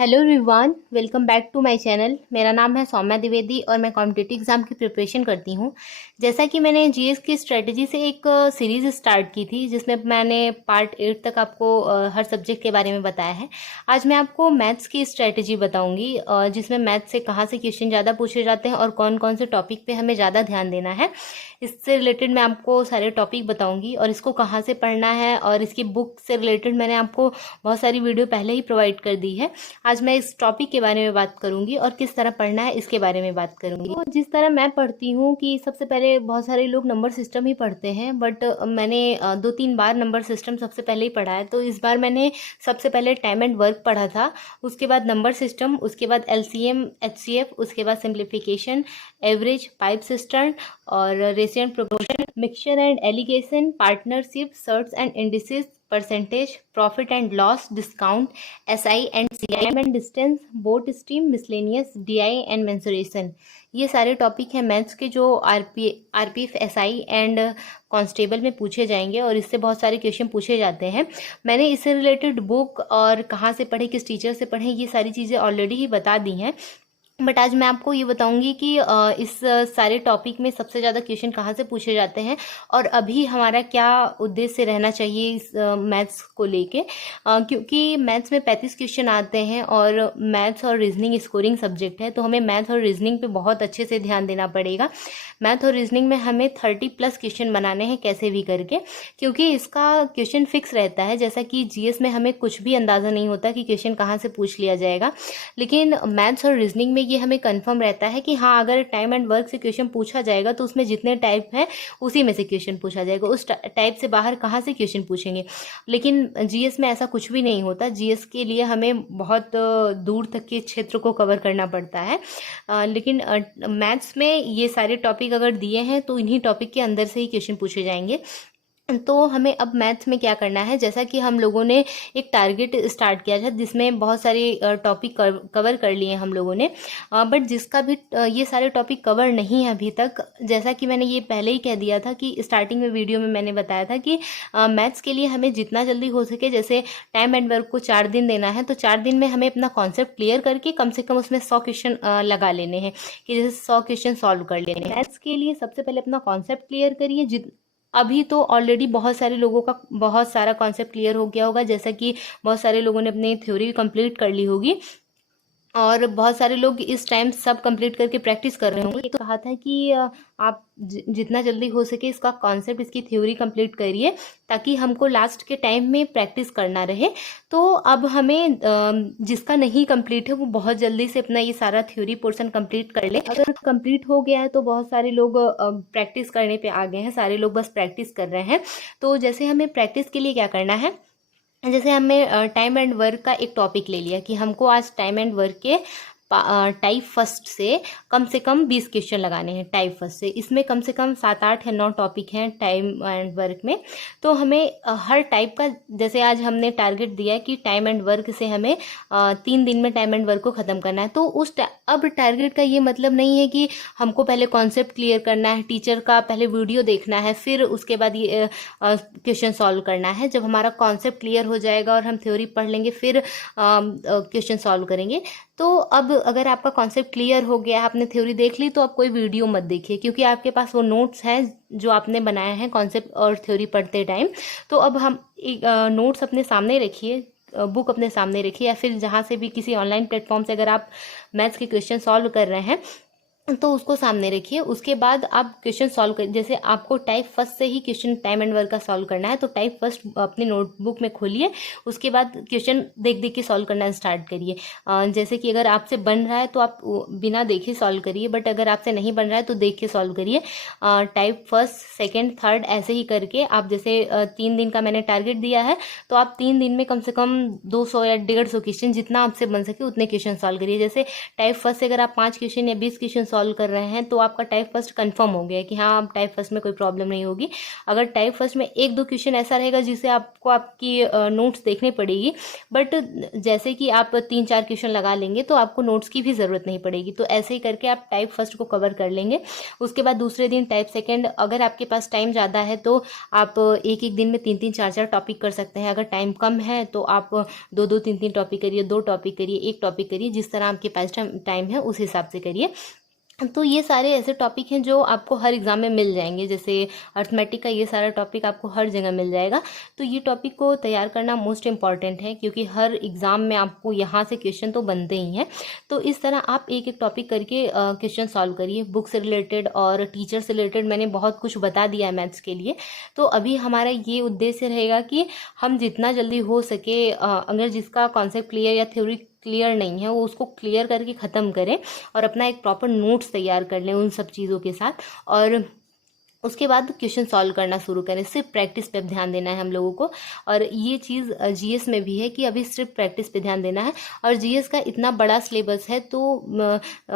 Hello everyone, welcome back to my channel. मेरा नाम है सौम्या द्विवेदी और मैं कॉम्पिटिटिव एग्ज़ाम की प्रिपरेशन करती हूँ। जैसा कि मैंने जीएस की स्ट्रेटजी से एक सीरीज़ स्टार्ट की थी जिसमें मैंने पार्ट 8 तक आपको हर सब्जेक्ट के बारे में बताया है। आज मैं आपको मैथ्स की स्ट्रेटजी बताऊँगी जिसमें मैथ्स से कहाँ से क्वेश्चन ज़्यादा पूछे जाते हैं और कौन कौन से टॉपिक पर हमें ज़्यादा ध्यान देना है। इससे रिलेटेड मैं आपको सारे टॉपिक बताऊँगी और इसको कहाँ से पढ़ना है, और इसकी बुक से रिलेटेड मैंने आपको बहुत सारी वीडियो पहले ही प्रोवाइड कर दी है। आज मैं इस टॉपिक के बारे में बात करूंगी और किस तरह पढ़ना है इसके बारे में बात करूंगी। तो जिस तरह मैं पढ़ती हूँ कि सबसे पहले बहुत सारे लोग नंबर सिस्टम ही पढ़ते हैं, बट मैंने 2-3 बार नंबर सिस्टम सबसे पहले ही पढ़ा है। तो इस बार मैंने सबसे पहले टाइम एंड वर्क पढ़ा था, उसके बाद नंबर सिस्टम, उसके बाद एलसीएम एचसीएफ, उसके बाद सिंप्लीफिकेशन, एवरेज, पाइप सिस्टम और ratio and proportion, mixture and allegation, partnership, shirts and indices, percentage, profit and loss, discount, SI and CI and distance, boat stream, miscellaneous, DI and mensuration. ये सारे topic हैं maths के जो RPF, SI and constable में पूछे जाएंगे और इससे बहुत सारे क्वेश्चन पूछे जाते हैं। मैंने इससे रिलेटेड बुक और कहाँ से पढ़े, किस टीचर से पढ़े, ये सारी चीज़ें ऑलरेडी ही बता दी हैं। बट आज मैं आपको ये बताऊंगी कि इस सारे टॉपिक में सबसे ज़्यादा क्वेश्चन कहाँ से पूछे जाते हैं और अभी हमारा क्या उद्देश्य रहना चाहिए इस मैथ्स को लेके, क्योंकि मैथ्स में 35 क्वेश्चन आते हैं और मैथ्स और रीजनिंग स्कोरिंग सब्जेक्ट है, तो हमें मैथ्स और रीजनिंग पे बहुत अच्छे से ध्यान देना पड़ेगा। मैथ और रीजनिंग में हमें 30+ क्वेश्चन बनाने हैं कैसे भी करके, क्योंकि इसका क्वेश्चन फिक्स रहता है। जैसा कि जीएस में हमें कुछ भी अंदाज़ा नहीं होता कि क्वेश्चन कहाँ से पूछ लिया जाएगा, लेकिन मैथ्स और रीजनिंग में ये हमें कंफर्म रहता है कि हाँ, अगर टाइम एंड वर्क से क्वेश्चन पूछा जाएगा तो उसमें जितने टाइप है उसी में से क्वेश्चन पूछा जाएगा, उस टाइप से बाहर कहाँ से क्वेश्चन पूछेंगे। लेकिन जीएस में ऐसा कुछ भी नहीं होता। जीएस के लिए हमें बहुत दूर तक के क्षेत्र को कवर करना पड़ता है, लेकिन मैथ्स में ये सारे टॉपिक अगर दिए हैं तो इन्हीं टॉपिक के अंदर से ही क्वेश्चन पूछे जाएंगे। तो हमें अब मैथ्स में क्या करना है, जैसा कि हम लोगों ने एक टारगेट स्टार्ट किया था जिसमें बहुत सारे टॉपिक कवर कर लिए हम लोगों ने, बट जिसका भी ये सारे टॉपिक कवर नहीं है अभी तक। जैसा कि मैंने ये पहले ही कह दिया था कि स्टार्टिंग में वीडियो में मैंने बताया था कि मैथ्स के लिए हमें जितना जल्दी हो सके, जैसे टाइम एंड वर्क को 4 दिन देना है तो 4 दिन में हमें अपना कॉन्सेप्ट क्लियर करके कम से कम उसमें 100 क्वेश्चन लगा लेने हैं, कि जैसे 100 क्वेश्चन सॉल्व कर लेने हैं। मैथ्स के लिए सबसे पहले अपना कॉन्सेप्ट क्लियर करिए। अभी तो ऑलरेडी बहुत सारे लोगों का बहुत सारा कॉन्सेप्ट क्लियर हो गया होगा, जैसा कि बहुत सारे लोगों ने अपनी थ्योरी कंप्लीट कर ली होगी और बहुत सारे लोग इस टाइम सब कंप्लीट करके प्रैक्टिस कर रहे होंगे। तो कहा था कि आप जितना जल्दी हो सके इसका कॉन्सेप्ट, इसकी थ्योरी कंप्लीट करिए ताकि हमको लास्ट के टाइम में प्रैक्टिस करना रहे। तो अब हमें जिसका नहीं कंप्लीट है वो बहुत जल्दी से अपना ये सारा थ्योरी पोर्शन कंप्लीट कर ले। अगर कंप्लीट हो गया है तो बहुत सारे लोग प्रैक्टिस करने पे आ गए हैं, सारे लोग बस प्रैक्टिस कर रहे हैं। तो जैसे हमें प्रैक्टिस के लिए क्या करना है, जैसे हमने टाइम एंड वर्क का एक टॉपिक ले लिया कि हमको आज टाइम एंड वर्क के टाइप फर्स्ट से कम 20 क्वेश्चन लगाने हैं। टाइप फर्स्ट से इसमें कम से कम 7, 8 या 9 टॉपिक हैं टाइम एंड वर्क में। तो हमें हर टाइप का, जैसे आज हमने टारगेट दिया है कि टाइम एंड वर्क से हमें 3 दिन में टाइम एंड वर्क को ख़त्म करना है। तो अब टारगेट का ये मतलब नहीं है कि हमको पहले कॉन्सेप्ट क्लियर करना है, टीचर का पहले वीडियो देखना है, फिर उसके बाद ये क्वेश्चन सॉल्व करना है। जब हमारा कॉन्सेप्ट क्लियर हो जाएगा और हम थ्योरी पढ़ लेंगे फिर क्वेश्चन सॉल्व करेंगे। तो अब अगर आपका कॉन्सेप्ट क्लियर हो गया, आपने थ्योरी देख ली, तो आप कोई वीडियो मत देखिए, क्योंकि आपके पास वो नोट्स हैं जो आपने बनाए हैं कॉन्सेप्ट और थ्योरी पढ़ते टाइम। तो अब हम नोट्स अपने सामने रखिए, बुक अपने सामने रखिए, या फिर जहाँ से भी किसी ऑनलाइन प्लेटफॉर्म से अगर आप मैथ्स के क्वेश्चन सॉल्व कर रहे हैं तो उसको सामने रखिए। उसके बाद आप क्वेश्चन सॉल्व कर, जैसे आपको टाइप फर्स्ट से ही क्वेश्चन टाइम एंड वर्क का सॉल्व करना है तो टाइप फर्स्ट अपने नोटबुक में खोलिए, उसके बाद क्वेश्चन देख देख के सॉल्व करना स्टार्ट करिए। जैसे कि अगर आपसे बन रहा है तो आप बिना देखे सॉल्व करिए, बट अगर आपसे नहीं बन रहा है तो देख के सॉल्व करिए। टाइप फर्स्ट, सेकेंड, थर्ड ऐसे ही करके आप, जैसे 3 दिन का मैंने टारगेट दिया है तो आप 3 दिन में कम से कम 200 या 150 क्वेश्चन जितना आपसे बन सके उतने क्वेश्चन सॉल्व करिए। जैसे टाइप फर्स्ट से अगर आप 5 क्वेश्चन या 20 क्वेश्चन सॉल्व सॉल्व कर रहे हैं तो आपका टाइप फर्स्ट कंफर्म हो गया कि हाँ अब टाइप फर्स्ट में कोई प्रॉब्लम नहीं होगी। अगर टाइप फर्स्ट में एक दो क्वेश्चन ऐसा रहेगा जिसे आपको आपकी नोट्स देखनी पड़ेगी, बट जैसे कि आप 3-4 क्वेश्चन लगा लेंगे तो आपको नोट्स की भी ज़रूरत नहीं पड़ेगी। तो ऐसे ही करके आप टाइप फर्स्ट को कवर कर लेंगे। उसके बाद दूसरे दिन टाइप सेकेंड, अगर आपके पास टाइम ज़्यादा है तो आप एक एक दिन में 3-3 4-4 टॉपिक कर सकते हैं। अगर टाइम कम है तो आप 2-2 3-3 टॉपिक करिए, 2 टॉपिक करिए, 1 टॉपिक करिए, जिस तरह आपके पास टाइम है उस हिसाब से करिए। तो ये सारे ऐसे टॉपिक हैं जो आपको हर एग्ज़ाम में मिल जाएंगे। जैसे अर्थमेटिक का ये सारा टॉपिक आपको हर जगह मिल जाएगा। तो ये टॉपिक को तैयार करना मोस्ट इम्पॉर्टेंट है, क्योंकि हर एग्ज़ाम में आपको यहाँ से क्वेश्चन तो बनते ही हैं। तो इस तरह आप एक एक टॉपिक करके क्वेश्चन सॉल्व करिए। बुक से रिलेटेड और टीचर से रिलेटेड मैंने बहुत कुछ बता दिया है मैथ्स के लिए। तो अभी हमारा ये उद्देश्य रहेगा कि हम जितना जल्दी हो सके, अगर जिसका कॉन्सेप्ट क्लियर या थ्योरी क्लियर नहीं है वो उसको क्लियर करके ख़त्म करें और अपना एक प्रॉपर नोट्स तैयार कर लें उन सब चीज़ों के साथ। और उसके बाद क्वेश्चन सॉल्व करना शुरू करें। सिर्फ प्रैक्टिस पे ध्यान देना है हम लोगों को। और ये चीज़ जीएस में भी है कि अभी सिर्फ प्रैक्टिस पे ध्यान देना है। और जीएस का इतना बड़ा सिलेबस है तो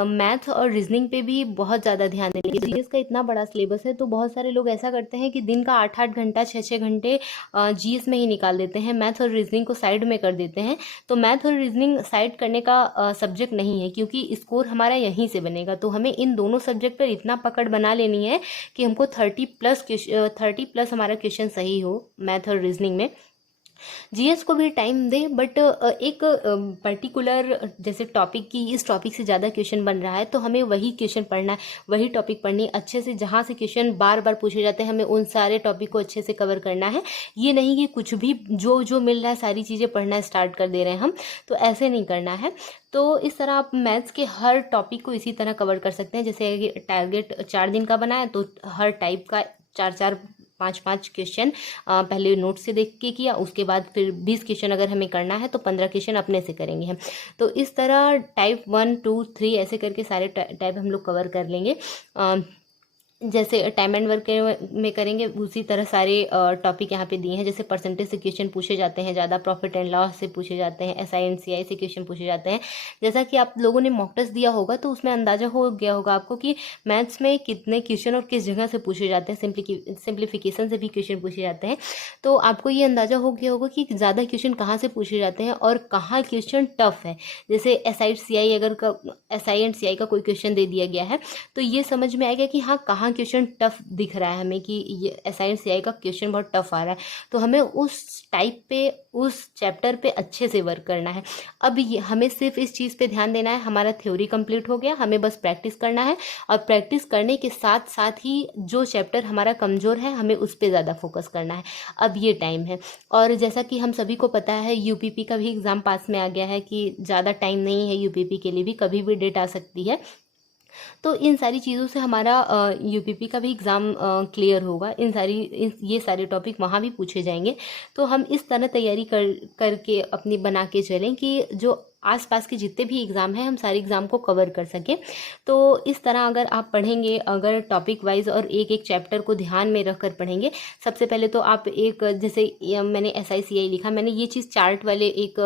मैथ और रीजनिंग पे भी बहुत ज़्यादा ध्यान देंगे। जीएस का इतना बड़ा सिलेबस है तो बहुत सारे लोग ऐसा करते हैं कि दिन का 8-8 घंटा 6-6 घंटे जीएस में ही निकाल देते हैं, मैथ और रीजनिंग को साइड में कर देते हैं। तो मैथ और रीजनिंग साइड करने का सब्जेक्ट नहीं है, क्योंकि स्कोर हमारा यहीं से बनेगा। तो हमें इन दोनों सब्जेक्ट पर इतना पकड़ बना लेनी है कि हमको 30+ हमारा क्वेश्चन सही हो मैथ और रीजनिंग में। जीएस को भी टाइम दे, बट एक पर्टिकुलर जैसे टॉपिक की, इस टॉपिक से ज़्यादा क्वेश्चन बन रहा है तो हमें वही क्वेश्चन पढ़ना है, वही टॉपिक पढ़नी अच्छे से। जहाँ से क्वेश्चन बार बार पूछे जाते हैं हमें उन सारे टॉपिक को अच्छे से कवर करना है। ये नहीं कि कुछ भी जो जो मिल रहा है सारी चीज़ें पढ़ना स्टार्ट कर दे रहे हैं हम, तो ऐसे नहीं करना है। तो इस तरह आप मैथ्स के हर टॉपिक को इसी तरह कवर कर सकते हैं। जैसे टारगेट 4 दिन का बना है तो हर टाइप का 4-4 5-5 क्वेश्चन पहले नोट से देख के किया, उसके बाद फिर 20 क्वेश्चन अगर हमें करना है तो 15 क्वेश्चन अपने से करेंगे हम। तो इस तरह टाइप 1, 2, 3 ऐसे करके सारे टाइप हम लोग कवर कर लेंगे। जैसे टाइम एंड वर्क में करेंगे उसी तरह सारे टॉपिक यहाँ पे दिए हैं। जैसे परसेंटेज से क्वेश्चन पूछे जाते हैं ज़्यादा, प्रॉफिट एंड लॉस से पूछे जाते हैं, एसआई एंड सीआई से क्वेश्चन पूछे जाते हैं। जैसा कि आप लोगों ने मॉक टेस्ट दिया होगा तो उसमें अंदाजा हो गया होगा आपको कि मैथ्स में कितने क्वेश्चन और किस जगह से पूछे जाते हैं। सिंप्लीफिकेशन से भी क्वेश्चन पूछे जाते हैं। तो आपको ये अंदाजा हो गया होगा कि ज़्यादा क्वेश्चन कहाँ से पूछे जाते हैं और कहाँ क्वेश्चन टफ है। जैसे एसआई एंड सीआई का कोई क्वेश्चन दे दिया गया है तो ये समझ में आएगा कि हाँ कहाँ क्वेश्चन टफ दिख रहा है हमें, कि ये एसआई एंड सीआई का क्वेश्चन बहुत टफ आ रहा है। तो हमें उस टाइप पे, उस चैप्टर पे अच्छे से वर्क करना है। अब ये हमें सिर्फ इस चीज़ पे ध्यान देना है। हमारा थ्योरी कंप्लीट हो गया, हमें बस प्रैक्टिस करना है। और प्रैक्टिस करने के साथ साथ ही जो चैप्टर हमारा कमज़ोर है हमें उस पर ज़्यादा फोकस करना है। अब ये टाइम है। और जैसा कि हम सभी को पता है यूपीपी का भी एग्ज़ाम पास में आ गया है कि ज़्यादा टाइम नहीं है यूपीपी के लिए भी, कभी भी डेट आ सकती है। तो इन सारी चीज़ों से हमारा यूपीपी का भी एग्ज़ाम क्लियर होगा। ये सारे टॉपिक वहाँ भी पूछे जाएंगे। तो हम इस तरह तैयारी करके अपनी बना के चलें कि जो आसपास के जितने भी एग्ज़ाम हैं हम सारे एग्ज़ाम को कवर कर सकें। तो इस तरह अगर आप पढ़ेंगे, अगर टॉपिक वाइज और एक एक चैप्टर को ध्यान में रख कर पढ़ेंगे। सबसे पहले तो आप जैसे मैंने SICI लिखा, मैंने ये चीज़ चार्ट वाले एक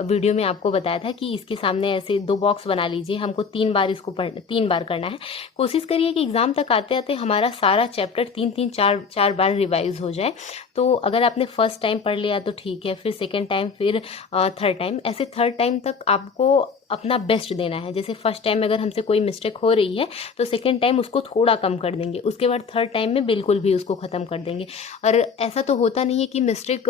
वीडियो में आपको बताया था कि इसके सामने ऐसे 2 बॉक्स बना लीजिए, हमको 3 बार इसको 3 बार करना है। कोशिश करिए कि एग्ज़ाम तक आते आते हमारा सारा चैप्टर 3-3 4 बार रिवाइज हो जाए। तो अगर आपने फर्स्ट टाइम पढ़ लिया तो ठीक है, फिर सेकेंड टाइम, फिर थर्ड टाइम, ऐसे थर्ड टाइम तक आपको अपना बेस्ट देना है। जैसे फर्स्ट टाइम में अगर हमसे कोई मिस्टेक हो रही है तो सेकेंड टाइम उसको थोड़ा कम कर देंगे, उसके बाद थर्ड टाइम में बिल्कुल भी उसको ख़त्म कर देंगे। और ऐसा तो होता नहीं है कि मिस्टेक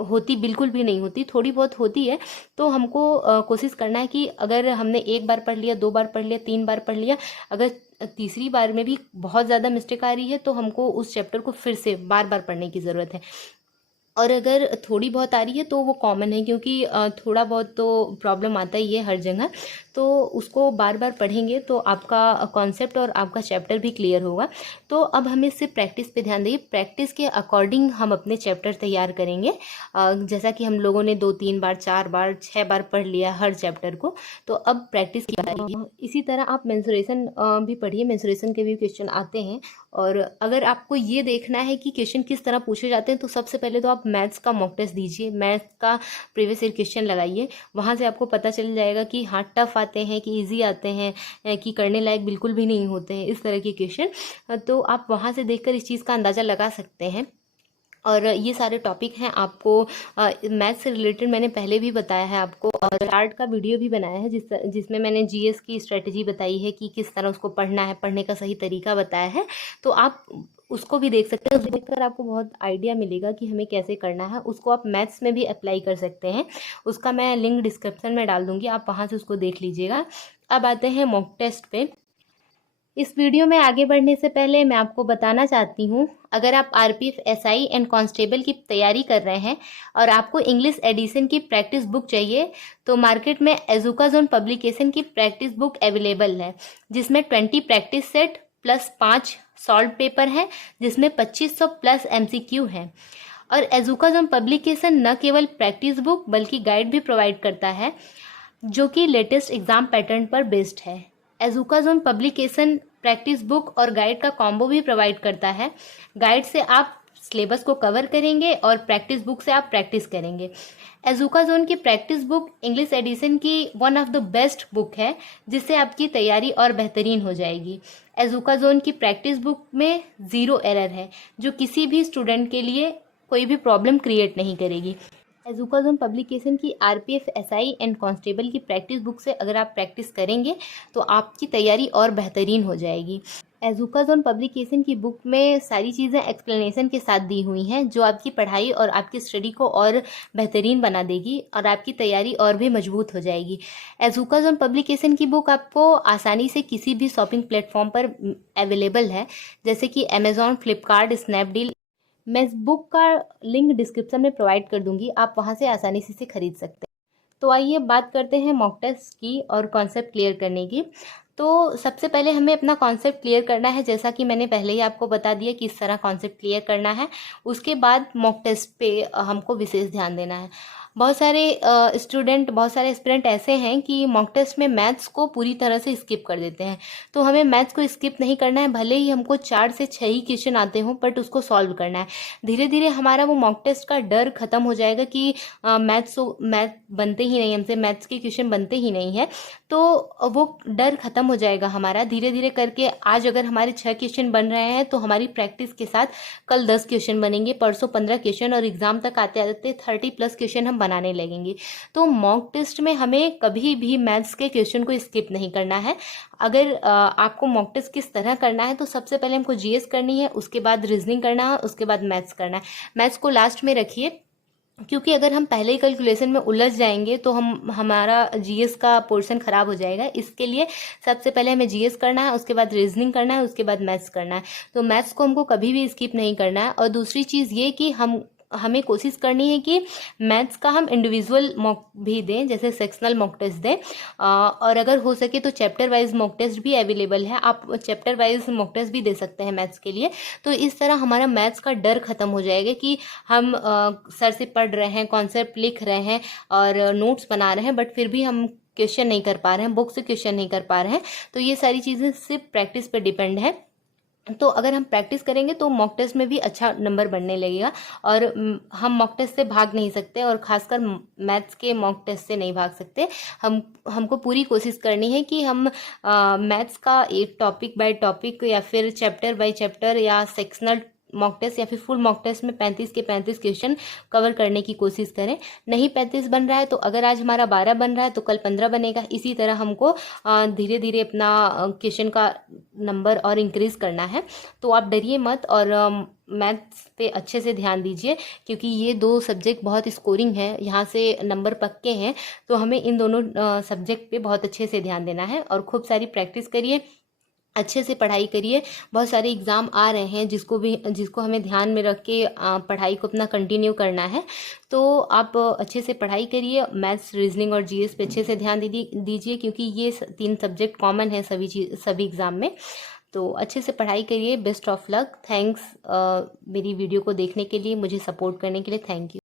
होती बिल्कुल भी नहीं होती, थोड़ी बहुत होती है। तो हमको कोशिश करना है कि अगर हमने 1 बार पढ़ लिया, 2 बार पढ़ लिया, 3 बार पढ़ लिया, अगर तीसरी बार में भी बहुत ज़्यादा मिस्टेक आ रही है तो हमको उस चैप्टर को फिर से बार बार पढ़ने की ज़रूरत है। और अगर थोड़ी बहुत आ रही है तो वो कॉमन है, क्योंकि थोड़ा बहुत तो प्रॉब्लम आता ही है हर जगह। तो उसको बार बार पढ़ेंगे तो आपका कॉन्सेप्ट और आपका चैप्टर भी क्लियर होगा। तो अब हमें सिर्फ प्रैक्टिस पे ध्यान दें। प्रैक्टिस के अकॉर्डिंग हम अपने चैप्टर तैयार करेंगे। जैसा कि हम लोगों ने 2-3 बार, 4 बार, 6 बार पढ़ लिया हर चैप्टर को, तो अब प्रैक्टिस की बारी है। इसी तरह आप मेंसुरेशन भी पढ़िए, मेंसुरेशन के भी क्वेश्चन आते हैं और अगर आपको ये देखना है कि क्वेश्चन किस तरह पूछे जाते हैं तो सबसे पहले तो आप मैथ्स का मॉक टेस्ट दीजिए, मैथ्स का प्रीवियस ईयर क्वेश्चन लगाइए। वहाँ से आपको पता चल जाएगा कि हाँ टफ आते हैं कि ईजी आते हैं, कि करने लायक बिल्कुल भी नहीं होते हैं इस तरह के क्वेश्चन। तो आप वहाँ से देखकर इस चीज़ का अंदाज़ा लगा सकते हैं। और ये सारे टॉपिक हैं आपको मैथ से रिलेटेड मैंने पहले भी बताया है आपको, और आर्ट का वीडियो भी बनाया है जिसमें मैंने जीएस की स्ट्रेटजी बताई है कि किस तरह उसको पढ़ना है, पढ़ने का सही तरीका बताया है। तो आप उसको भी देख सकते हैं, उसको देखकर आपको बहुत आइडिया मिलेगा कि हमें कैसे करना है। उसको आप मैथ्स में भी अप्लाई कर सकते हैं, उसका मैं लिंक डिस्क्रिप्शन में डाल दूंगी, आप वहाँ से उसको देख लीजिएगा। अब आते हैं मॉक टेस्ट पे। इस वीडियो में आगे बढ़ने से पहले मैं आपको बताना चाहती हूँ, अगर आप आरपीएफ, एसआई एंड कांस्टेबल की तैयारी कर रहे हैं और आपको इंग्लिश एडिशन की प्रैक्टिस बुक चाहिए तो मार्केट में एजुका जोन पब्लिकेशन की प्रैक्टिस बुक अवेलेबल है, जिसमें 20 practice set plus 5 solve paper हैं, जिसमें 2500 प्लस एमसीक्यू हैं। और एजुका जोन पब्लिकेशन न केवल प्रैक्टिस बुक बल्कि गाइड भी प्रोवाइड करता है, जो कि लेटेस्ट एग्जाम पैटर्न पर बेस्ड है। एजुका जोन पब्लिकेशन प्रैक्टिस बुक और गाइड का कॉम्बो भी प्रोवाइड करता है। गाइड से आप सिलेबस को कवर करेंगे और प्रैक्टिस बुक से आप प्रैक्टिस करेंगे। एजुका जोन की प्रैक्टिस बुक इंग्लिश एडिशन की one of the best book है, जिससे आपकी तैयारी और बेहतरीन हो जाएगी। एजुका जोन की प्रैक्टिस बुक में ज़ीरो एरर है, जो किसी भी स्टूडेंट के लिए कोई भी प्रॉब्लम क्रिएट नहीं करेगी। एजुका जोन पब्लिकेशन की आरपीएफ, एसआई एंड कांस्टेबल की प्रैक्टिस बुक से अगर आप प्रैक्टिस करेंगे तो आपकी तैयारी और बेहतरीन हो जाएगी। एजुका जोन पब्लिकेशन की बुक में सारी चीज़ें एक्सप्लेनेशन के साथ दी हुई हैं, जो आपकी पढ़ाई और आपकी स्टडी को और बेहतरीन बना देगी और आपकी तैयारी और भी मजबूत हो जाएगी। एजुका जोन पब्लिकेशन की बुक आपको आसानी से किसी भी शॉपिंग प्लेटफॉर्म पर अवेलेबल है, जैसे कि अमेजॉन, फ्लिपकार्ट, स्नैपडील। मैं इस बुक का लिंक डिस्क्रिप्शन में प्रोवाइड कर दूंगी, आप वहां से आसानी से इसे खरीद सकते हैं। तो आइए बात करते हैं मॉक टेस्ट की और कॉन्सेप्ट क्लियर करने की। तो सबसे पहले हमें अपना कॉन्सेप्ट क्लियर करना है, जैसा कि मैंने पहले ही आपको बता दिया कि इस तरह कॉन्सेप्ट क्लियर करना है। उसके बाद मॉक टेस्ट पे हमको विशेष ध्यान देना है। बहुत सारे स्टूडेंट, बहुत सारे एस्पिरेंट ऐसे हैं कि मॉक टेस्ट में मैथ्स को पूरी तरह से स्किप कर देते हैं। तो हमें मैथ्स को स्किप नहीं करना है, भले ही हमको 4 से 6 ही क्वेश्चन आते हों, बट उसको सॉल्व करना है। धीरे धीरे हमारा वो मॉक टेस्ट का डर खत्म हो जाएगा कि मैथ्स बनते ही नहीं, हमसे मैथ्स के क्वेश्चन बनते ही नहीं है। तो वो डर खत्म हो जाएगा हमारा धीरे धीरे करके। आज अगर हमारे 6 क्वेश्चन बन रहे हैं तो हमारी प्रैक्टिस के साथ कल 10 क्वेश्चन बनेंगे, परसों 15 क्वेश्चन, और एग्जाम तक आते आते 30 प्लस क्वेश्चन हम बनाने लगेंगे। तो मॉक टेस्ट में हमें कभी भी मैथ्स के क्वेश्चन को स्किप नहीं करना है। अगर आपको मॉक टेस्ट किस तरह करना है तो सबसे पहले हमको जीएस करनी है, उसके बाद रीजनिंग करना है, उसके बाद मैथ्स करना है। मैथ्स को लास्ट में रखिए, क्योंकि अगर हम पहले ही कैलकुलेशन में उलझ जाएंगे तो हमारा जीएस का पोर्शन खराब हो जाएगा। इसके लिए सबसे पहले हमें जीएस करना है, उसके बाद रीजनिंग करना है, उसके बाद मैथ्स करना है। तो मैथ्स को हमको कभी भी स्किप नहीं करना है। और दूसरी चीज़ ये कि हमें कोशिश करनी है कि मैथ्स का हम इंडिविजुअल मॉक भी दें, जैसे सेक्शनल मॉक टेस्ट दें। और अगर हो सके तो चैप्टर वाइज मॉक टेस्ट भी अवेलेबल है, आप चैप्टर वाइज मॉक टेस्ट भी दे सकते हैं मैथ्स के लिए। तो इस तरह हमारा मैथ्स का डर खत्म हो जाएगा कि हम सर से पढ़ रहे हैं, कॉन्सेप्ट लिख रहे हैं और नोट्स बना रहे हैं, बट फिर भी हम क्वेश्चन नहीं कर पा रहे हैं, बुक से क्वेश्चन नहीं कर पा रहे हैं। तो ये सारी चीज़ें सिर्फ प्रैक्टिस पर डिपेंड है। तो अगर हम प्रैक्टिस करेंगे तो मॉक टेस्ट में भी अच्छा नंबर बनने लगेगा। और हम मॉक टेस्ट से भाग नहीं सकते, और खासकर मैथ्स के मॉक टेस्ट से नहीं भाग सकते। हमको पूरी कोशिश करनी है कि हम मैथ्स का एक टॉपिक बाय टॉपिक या फिर चैप्टर बाय चैप्टर या सेक्शनल मॉक टेस्ट या फिर फुल मॉक टेस्ट में 35 के 35 क्वेश्चन कवर करने की कोशिश करें। नहीं 35 बन रहा है तो अगर आज हमारा 12 बन रहा है तो कल 15 बनेगा। इसी तरह हमको धीरे धीरे अपना क्वेश्चन का नंबर और इंक्रीज करना है। तो आप डरिए मत और मैथ्स पे अच्छे से ध्यान दीजिए, क्योंकि ये 2 सब्जेक्ट बहुत स्कोरिंग है, यहाँ से नंबर पक्के हैं। तो हमें इन दोनों सब्जेक्ट पे बहुत अच्छे से ध्यान देना है और खूब सारी प्रैक्टिस करिए, अच्छे से पढ़ाई करिए। बहुत सारे एग्ज़ाम आ रहे हैं जिसको हमें ध्यान में रख के पढ़ाई को अपना कंटिन्यू करना है। तो आप अच्छे से पढ़ाई करिए, मैथ्स, रीजनिंग और जीएस पे अच्छे से ध्यान दीजिए, क्योंकि ये 3 सब्जेक्ट कॉमन है सभी एग्ज़ाम में। तो अच्छे से पढ़ाई करिए। Best of luck. थैंक्स मेरी वीडियो को देखने के लिए, मुझे सपोर्ट करने के लिए। Thank you.